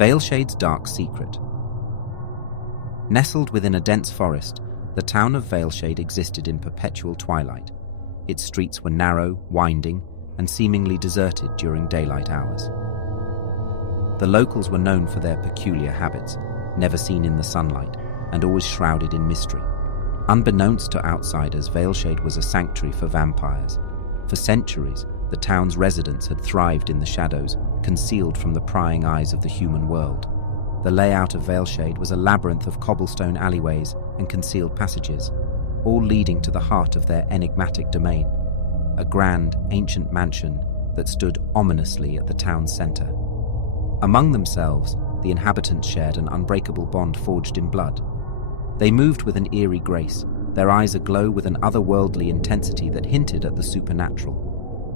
Veilshade's dark secret. Nestled within a dense forest, the town of Veilshade existed in perpetual twilight. Its streets were narrow, winding, and seemingly deserted during daylight hours. The locals were known for their peculiar habits, never seen in the sunlight, and always shrouded in mystery. Unbeknownst to outsiders, Veilshade was a sanctuary for vampires. For centuries, the town's residents had thrived in the shadows, concealed from the prying eyes of the human world. The layout of Veilshade was a labyrinth of cobblestone alleyways and concealed passages, all leading to the heart of their enigmatic domain, a grand, ancient mansion that stood ominously at the town's center. Among themselves, the inhabitants shared an unbreakable bond forged in blood. They moved with an eerie grace, their eyes aglow with an otherworldly intensity that hinted at the supernatural.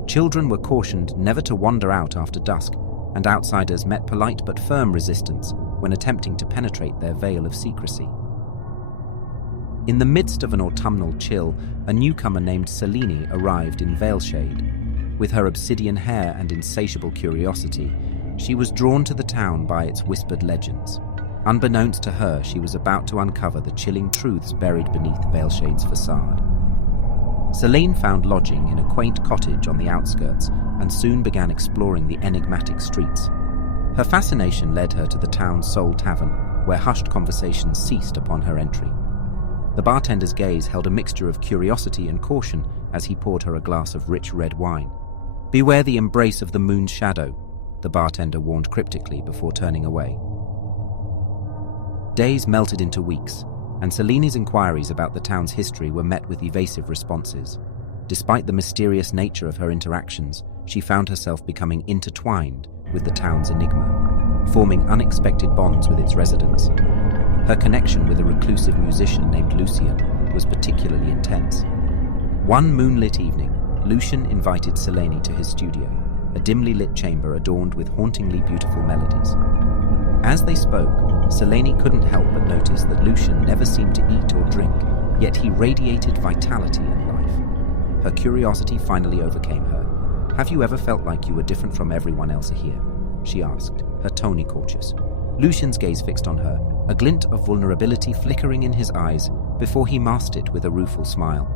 Children were cautioned never to wander out after dusk, and outsiders met polite but firm resistance when attempting to penetrate their veil of secrecy. In the midst of an autumnal chill, a newcomer named Selene arrived in Veilshade. With her obsidian hair and insatiable curiosity, she was drawn to the town by its whispered legends. Unbeknownst to her, she was about to uncover the chilling truths buried beneath Veilshade's facade. Selene found lodging in a quaint cottage on the outskirts and soon began exploring the enigmatic streets. Her fascination led her to the town's sole tavern, where hushed conversations ceased upon her entry. The bartender's gaze held a mixture of curiosity and caution as he poured her a glass of rich red wine. "Beware the embrace of the moon's shadow," the bartender warned cryptically before turning away. Days melted into weeks, and Selene's inquiries about the town's history were met with evasive responses. Despite the mysterious nature of her interactions, she found herself becoming intertwined with the town's enigma, forming unexpected bonds with its residents. Her connection with a reclusive musician named Lucien was particularly intense. One moonlit evening, Lucien invited Selene to his studio, a dimly lit chamber adorned with hauntingly beautiful melodies. As they spoke, Selene couldn't help but notice that Lucien never seemed to eat or drink, yet he radiated vitality and life. Her curiosity finally overcame her. "Have you ever felt like you were different from everyone else here?" she asked, her tone cautious. Lucien's gaze fixed on her, a glint of vulnerability flickering in his eyes before he masked it with a rueful smile.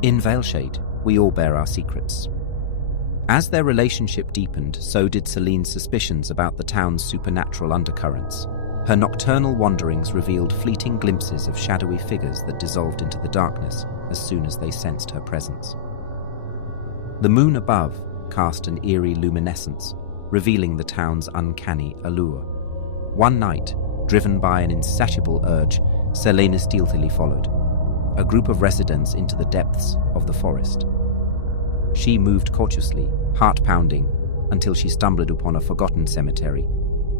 "In Veilshade, we all bear our secrets." As their relationship deepened, so did Selene's suspicions about the town's supernatural undercurrents. Her nocturnal wanderings revealed fleeting glimpses of shadowy figures that dissolved into the darkness as soon as they sensed her presence. The moon above cast an eerie luminescence, revealing the town's uncanny allure. One night, driven by an insatiable urge, Selene stealthily followed a group of residents into the depths of the forest. She moved cautiously, heart-pounding, until she stumbled upon a forgotten cemetery,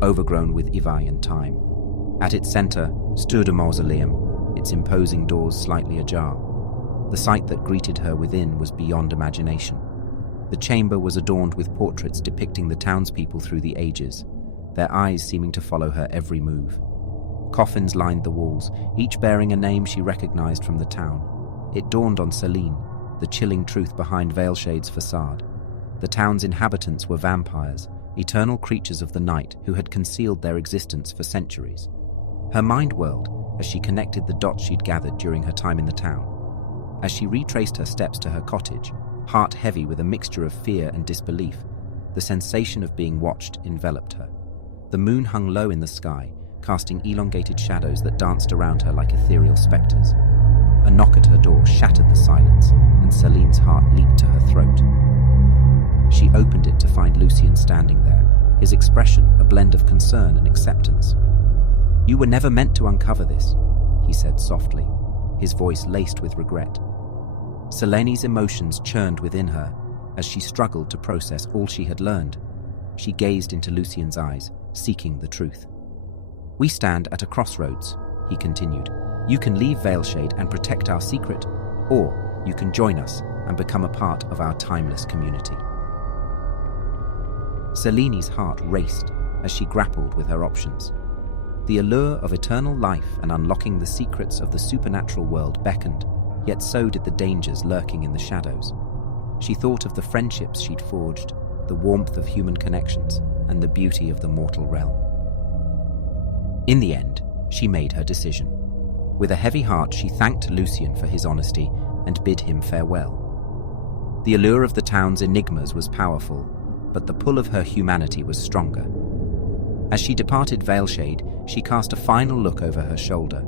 overgrown with ivy and thyme. At its center stood a mausoleum, its imposing doors slightly ajar. The sight that greeted her within was beyond imagination. The chamber was adorned with portraits depicting the townspeople through the ages, their eyes seeming to follow her every move. Coffins lined the walls, each bearing a name she recognized from the town. It dawned on Selene, the chilling truth behind Veilshade's facade. The town's inhabitants were vampires, eternal creatures of the night who had concealed their existence for centuries. Her mind whirled as she connected the dots she'd gathered during her time in the town. As she retraced her steps to her cottage, heart heavy with a mixture of fear and disbelief, the sensation of being watched enveloped her. The moon hung low in the sky, casting elongated shadows that danced around her like ethereal specters. A knock at her door shattered the silence, and Selene's heart leaped to her throat. She opened it to find Lucien standing there, his expression a blend of concern and acceptance. "You were never meant to uncover this," he said softly, his voice laced with regret. Selene's emotions churned within her as she struggled to process all she had learned. She gazed into Lucien's eyes, seeking the truth. "We stand at a crossroads," he continued. "You can leave Veilshade and protect our secret, or you can join us and become a part of our timeless community." Selene's heart raced as she grappled with her options. The allure of eternal life and unlocking the secrets of the supernatural world beckoned, yet so did the dangers lurking in the shadows. She thought of the friendships she'd forged, the warmth of human connections, and the beauty of the mortal realm. In the end, she made her decision. With a heavy heart, she thanked Lucien for his honesty and bid him farewell. The allure of the town's enigmas was powerful, but the pull of her humanity was stronger. As she departed Veilshade, she cast a final look over her shoulder.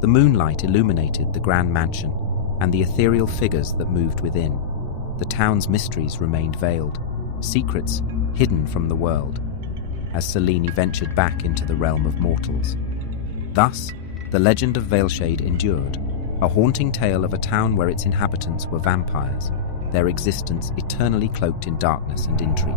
The moonlight illuminated the grand mansion and the ethereal figures that moved within. The town's mysteries remained veiled, secrets hidden from the world, as Selene ventured back into the realm of mortals. Thus, the legend of Veilshade endured, a haunting tale of a town where its inhabitants were vampires, their existence eternally cloaked in darkness and intrigue.